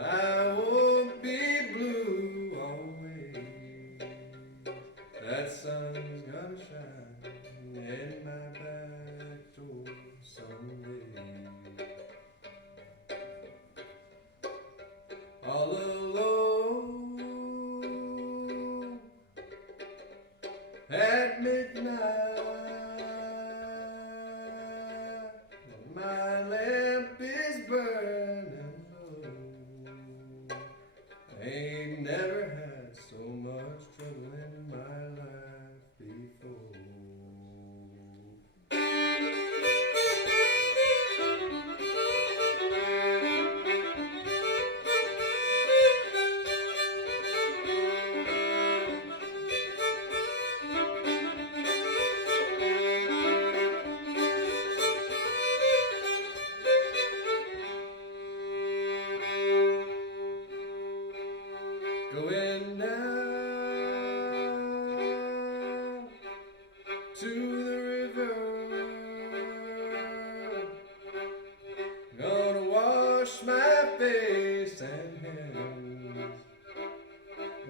I won't be blue always. That sun's gonna shine in my back door someday. All alone at midnight, my lamp is burning low. I ain't never had so much trouble in my life before. Going down to the river, gonna wash my face and hands,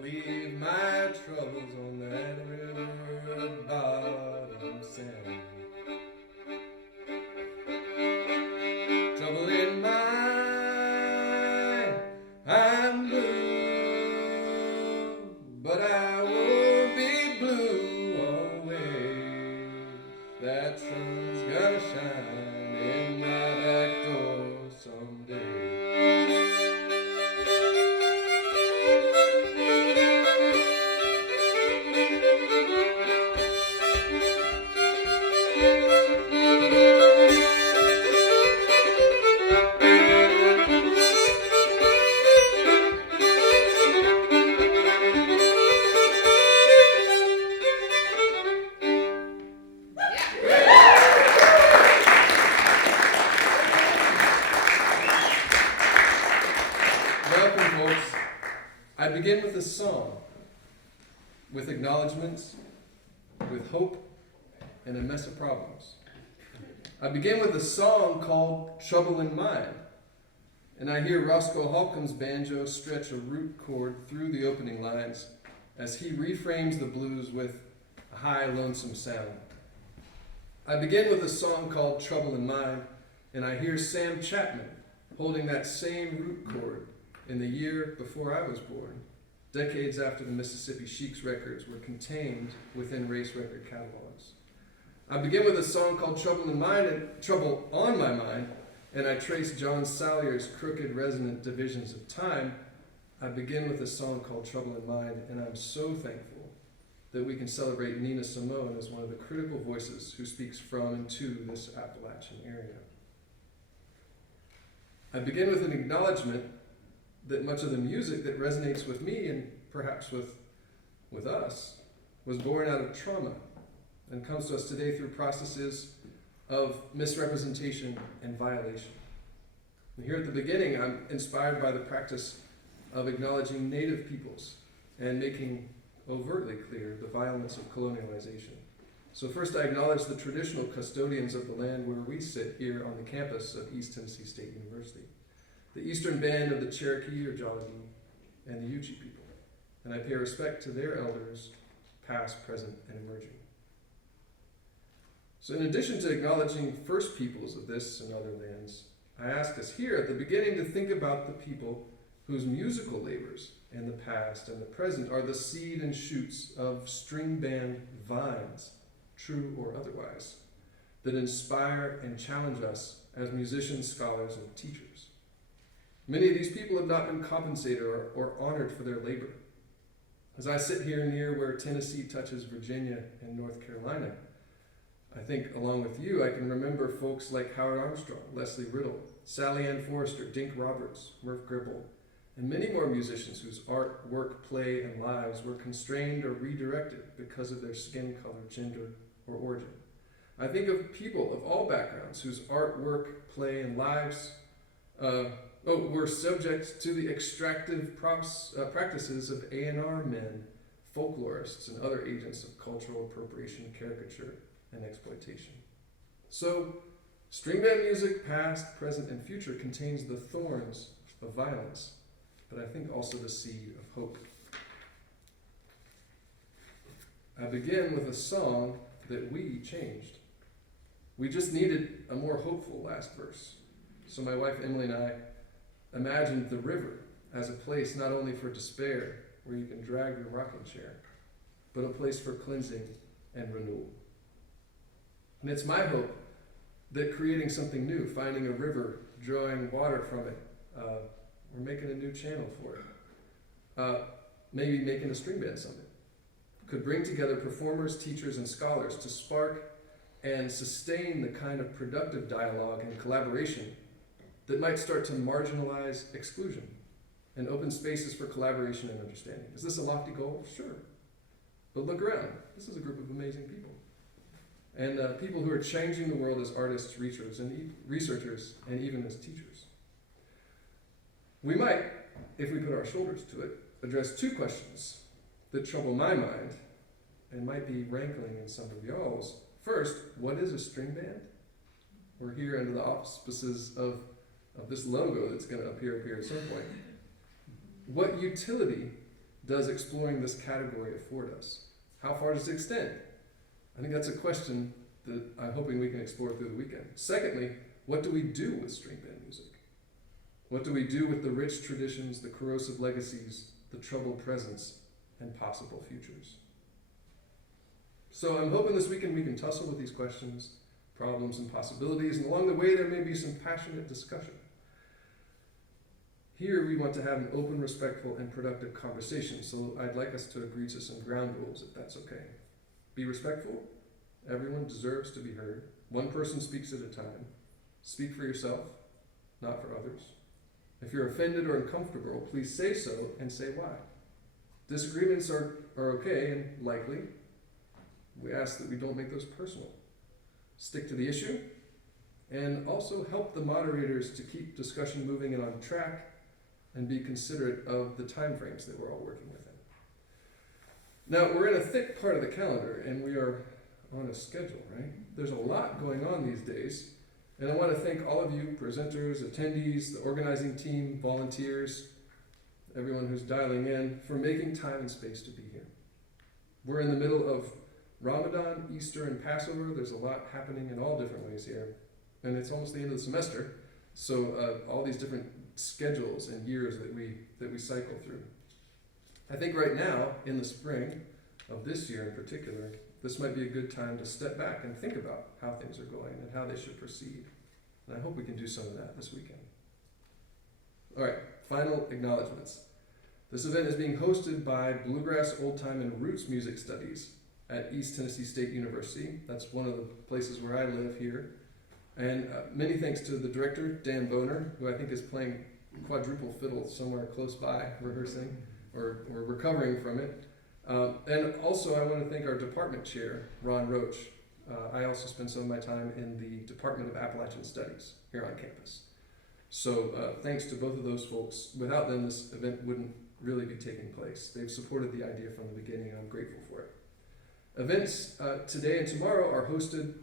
leave my troubles on that river bottom sand. Trouble in mind, I'm blue, but I won't be blue always. That sun's gonna shine in my back door someday. Welcome, folks. I begin with a song, with acknowledgments, with hope, and a mess of problems. I begin with a song called Trouble in Mind, and I hear Roscoe Holcomb's banjo stretch a root chord through the opening lines as he reframes the blues with a high, lonesome sound. I begin with a song called Trouble in Mind, and I hear Sam Chapman holding that same root chord in the year before I was born, decades after the Mississippi Sheiks records were contained within race record catalogs. I begin with a song called Trouble in Mind and Trouble on My Mind, and I trace John Salyer's crooked resonant divisions of time. I begin with a song called Trouble in Mind, and I'm so thankful that we can celebrate Nina Simone as one of the critical voices who speaks from and to this Appalachian area. I begin with an acknowledgement that much of the music that resonates with me and perhaps with us was born out of trauma and comes to us today through processes of misrepresentation and violation. And here at the beginning, I'm inspired by the practice of acknowledging Native peoples and making overtly clear the violence of colonialization. So first, I acknowledge the traditional custodians of the land where we sit here on the campus of East Tennessee State University, the Eastern Band of the Cherokee or Jolly and the Yuchi people. And I pay respect to their elders, past, present, and emerging. So in addition to acknowledging first peoples of this and other lands, I ask us here at the beginning to think about the people whose musical labors in the past and the present are the seed and shoots of string band vines, true or otherwise, that inspire and challenge us as musicians, scholars, and teachers. Many of these people have not been compensated or honored for their labor. As I sit here near where Tennessee touches Virginia and North Carolina, I think, along with you, I can remember folks like Howard Armstrong, Leslie Riddle, Sally Ann Forrester, Dink Roberts, Murph Gribble, and many more musicians whose art, work, play, and lives were constrained or redirected because of their skin color, gender, or origin. I think of people of all backgrounds whose art, work, play, and lives were subject to the extractive practices of A&R men, folklorists, and other agents of cultural appropriation, caricature, and exploitation. So, string band music, past, present, and future, contains the thorns of violence but I think also the seed of hope. I begin with a song that we changed. We just needed a more hopeful last verse. So my wife Emily and I imagined the river as a place not only for despair, where you can drag your rocking chair, but a place for cleansing and renewal. And it's my hope that creating something new, finding a river, drawing water from it, we're making a new channel for it, maybe making a string band summit, could bring together performers, teachers, and scholars to spark and sustain the kind of productive dialogue and collaboration that might start to marginalize exclusion and open spaces for collaboration and understanding. Is this a lofty goal? Sure. But look around. This is a group of amazing people. And people who are changing the world as artists, researchers, and even as teachers. We might, if we put our shoulders to it, address two questions that trouble my mind and might be rankling in some of y'all's. First, what is a string band? We're here under the auspices of this logo that's going to appear at some point. What utility does exploring this category afford us? How far does it extend? I think that's a question that I'm hoping we can explore through the weekend. Secondly, what do we do with string band music? What do we do with the rich traditions, the corrosive legacies, the troubled presents, and possible futures? So I'm hoping this weekend we can tussle with these questions, problems, and possibilities, and along the way there may be some passionate discussion. Here we want to have an open, respectful, and productive conversation, so I'd like us to agree to some ground rules, if that's okay. Be respectful. Everyone deserves to be heard. One person speaks at a time. Speak for yourself, not for others. If you're offended or uncomfortable, please say so and say why. Disagreements are okay and likely. We ask that we don't make those personal. Stick to the issue, and also help the moderators to keep discussion moving and on track, and be considerate of the time frames that we're all working within. Now, we're in a thick part of the calendar, and we are on a schedule, right? There's a lot going on these days, and I want to thank all of you, presenters, attendees, the organizing team, volunteers, everyone who's dialing in, for making time and space to be here. We're in the middle of Ramadan, Easter, and Passover. There's a lot happening in all different ways here, and it's almost the end of the semester, so all these different schedules and years that we cycle through. I think right now, in the spring of this year in particular, this might be a good time to step back and think about how things are going and how they should proceed. And I hope we can do some of that this weekend. All right, final acknowledgments. This event is being hosted by Bluegrass, Old Time, and Roots Music Studies at East Tennessee State University. That's one of the places where I live here. And many thanks to the director, Dan Boner, who I think is playing quadruple fiddle somewhere close by, rehearsing or recovering from it. And also I want to thank our department chair, Ron Roach. I also spend some of my time in the Department of Appalachian Studies here on campus. So thanks to both of those folks. Without them, this event wouldn't really be taking place. They've supported the idea from the beginning, and I'm grateful for it. Events today and tomorrow are hosted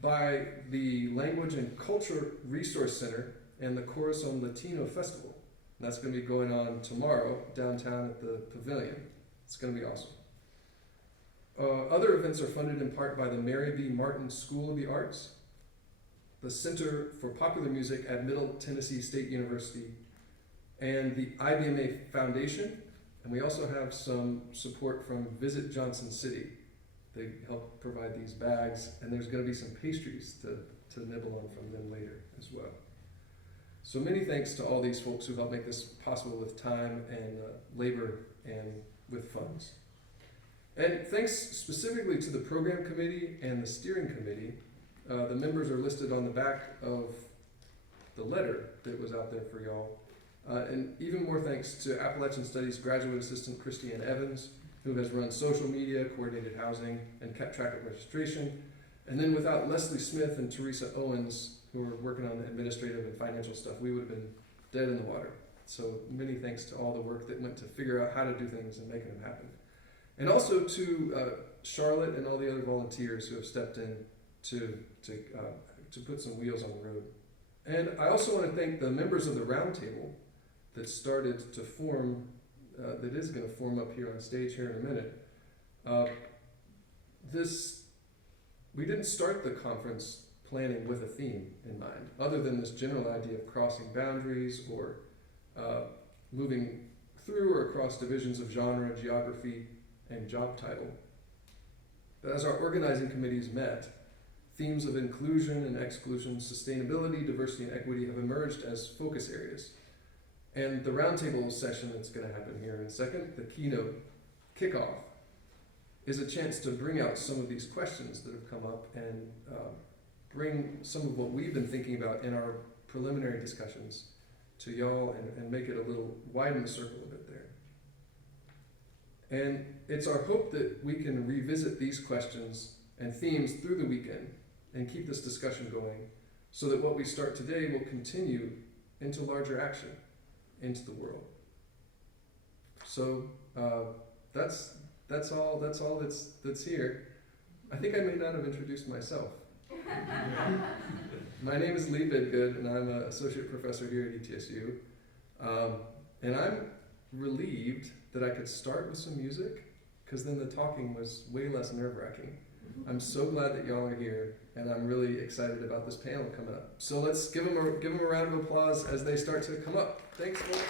by the Language and Culture Resource Center and the Corazon Latino Festival. And that's going to be going on tomorrow downtown at the Pavilion. It's going to be awesome. Other events are funded in part by the Mary B. Martin School of the Arts, the Center for Popular Music at Middle Tennessee State University, and the IBMA Foundation. And we also have some support from Visit Johnson City. They help provide these bags, and there's going to be some pastries to nibble on from them later as well. So many thanks to all these folks who helped make this possible with time and labor and with funds. And thanks specifically to the program committee and the steering committee. The members are listed on the back of the letter that was out there for y'all. And even more thanks to Appalachian Studies graduate assistant Christiane Evans, who has run social media, coordinated housing, and kept track of registration. And then without Leslie Smith and Teresa Owens, who are working on the administrative and financial stuff, we would have been dead in the water. So many thanks to all the work that went to figure out how to do things and making them happen. And also to Charlotte and all the other volunteers who have stepped in to put some wheels on the road. And I also want to thank the members of the roundtable that started to form, that is going to form up here on stage here in a minute. We didn't start the conference planning with a theme in mind, other than this general idea of crossing boundaries or moving through or across divisions of genre, geography, and job title. But as our organizing committees met, themes of inclusion and exclusion, sustainability, diversity, and equity have emerged as focus areas. And the roundtable session that's going to happen here in a second, the keynote kickoff, is a chance to bring out some of these questions that have come up and bring some of what we've been thinking about in our preliminary discussions to y'all and make it a little, widen the circle a bit there. And it's our hope that we can revisit these questions and themes through the weekend and keep this discussion going so that what we start today will continue into larger action, into the world. So that's all that's here. I think I may not have introduced myself. My name is Lee Bidgood, and I'm an associate professor here at ETSU. And I'm relieved that I could start with some music, because then the talking was way less nerve-wracking. I'm so glad that y'all are here, and I'm really excited about this panel coming up. So let's give them a round of applause as they start to come up. Thanks, folks.